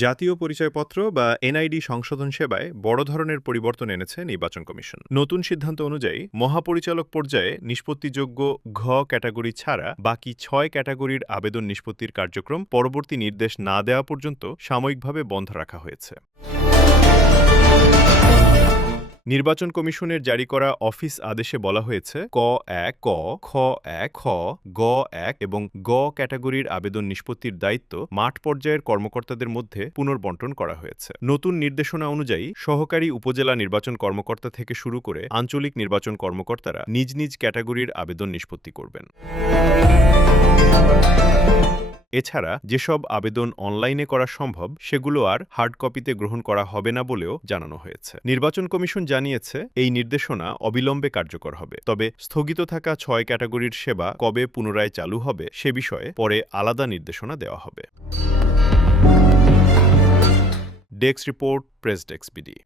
জাতীয় পরিচয়পত্র বা এনআইডি সংশোধন সেবায় বড় ধরনের পরিবর্তন এনেছে নির্বাচন কমিশন। নতুন সিদ্ধান্ত অনুযায়ী মহাপরিচালক পর্যায়ে নিষ্পত্তিযোগ্য ঘ ক্যাটাগরি ছাড়া বাকি ৬ ক্যাটাগরির আবেদন নিষ্পত্তির কার্যক্রম পরবর্তী নির্দেশ না দেওয়া পর্যন্ত সাময়িকভাবে বন্ধ রাখা হয়েছে। নির্বাচন কমিশনের জারি করা অফিস আদেশে বলা হয়েছে ক ১ ক, খ ১ খ, গ ১ এবং গ ক্যাটাগরির আবেদন নিষ্পত্তির দায়িত্ব মাঠ পর্যায়ের কর্মকর্তাদের মধ্যে পুনর্বণ্টন করা হয়েছে। নতুন নির্দেশনা অনুযায়ী সহকারী উপজেলা নির্বাচন কর্মকর্তা থেকে শুরু করে আঞ্চলিক নির্বাচন কর্মকর্তারা নিজ নিজ ক্যাটাগরির আবেদন নিষ্পত্তি করবেন। এছাড়া যেসব আবেদন অনলাইনে করা সম্ভব সেগুলো আর হার্ড কপিতে গ্রহণ করা হবে না বলেও জানানো হয়েছে। নির্বাচন কমিশন জানিয়েছে এই নির্দেশনা অবিলম্বে কার্যকর হবে, তবে স্থগিত থাকা ৬ ক্যাটাগরির সেবা কবে পুনরায় চালু হবে সে বিষয়ে পরে আলাদা নির্দেশনা দেওয়া হবে। Desk report, press desk BD.